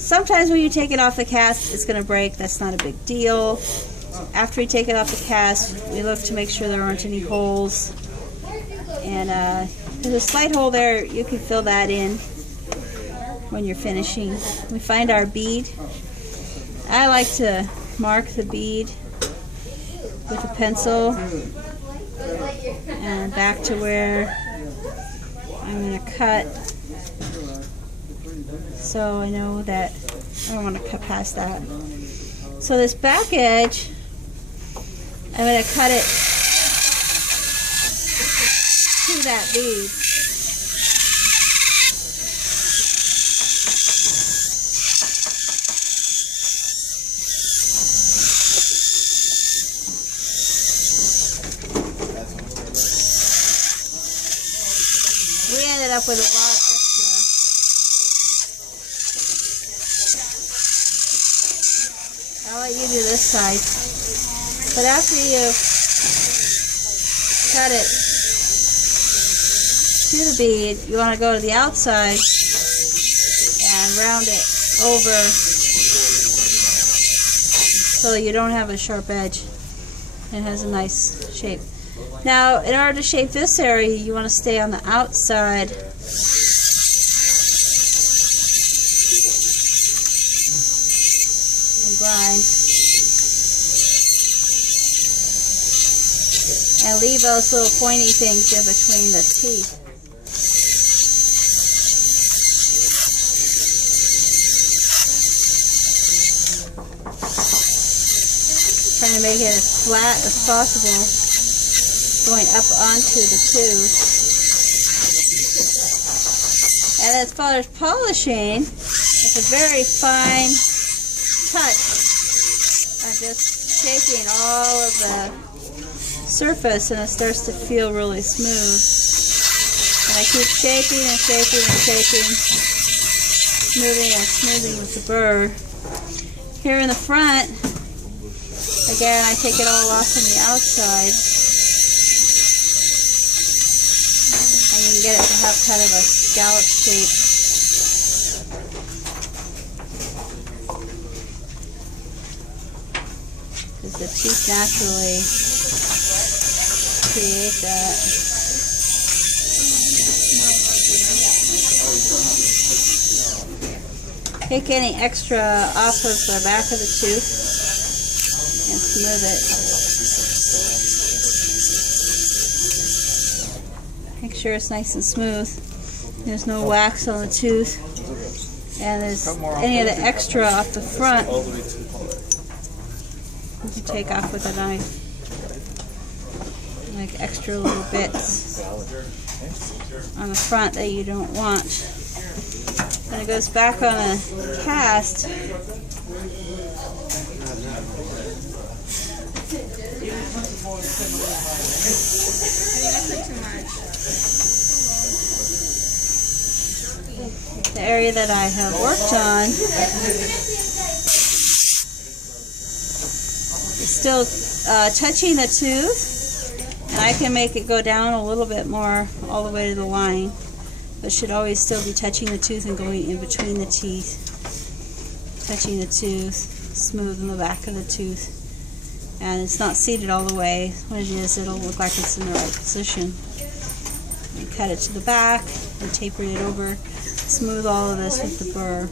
Sometimes when you take it off the cast, it's going to break. That's not a big deal. After we take it off the cast, we look to make sure there aren't any holes. And there's a slight hole there. You can fill that in when you're finishing. We find our bead. I like to mark the bead with a pencil and back to where I'm going to cut, so I know that I don't want to cut past that. So this back edge, I'm going to cut it to that bead. We ended up with a lot of extra. I'll let you do this side. But after you cut it to the bead, you want to go to the outside and round it over so you don't have a sharp edge. It has a nice shape. Now, in order to shape this area, you want to stay on the outside and grind. And leave those little pointy things in between the teeth. Trying to make it as flat as possible, going up onto the tooth. And as far as polishing, it's a very fine touch. I'm just shaking all of the surface and it starts to feel really smooth. And I keep shaking and shaking and shaking, smoothing and smoothing with the burr. Here in the front, again, I take it all off from the outside. And you can get it to have kind of a scallop shape. Because the teeth naturally create that. Take any extra off of the back of the tooth and smooth it. Make sure it's nice and smooth. There's no wax on the tooth. And there's any of the extra off the front, you can take off with a knife. Like extra little bits on the front that you don't want. When it goes back on a cast, the area that I have worked on is still touching the tooth, and I can make it go down a little bit more all the way to the line, but should always still be touching the tooth and going in between the teeth, touching the tooth, smooth in the back of the tooth. And it's not seated all the way. When it is, it'll look like it's in the right position. And cut it to the back and taper it over. Smooth all of this with the burr.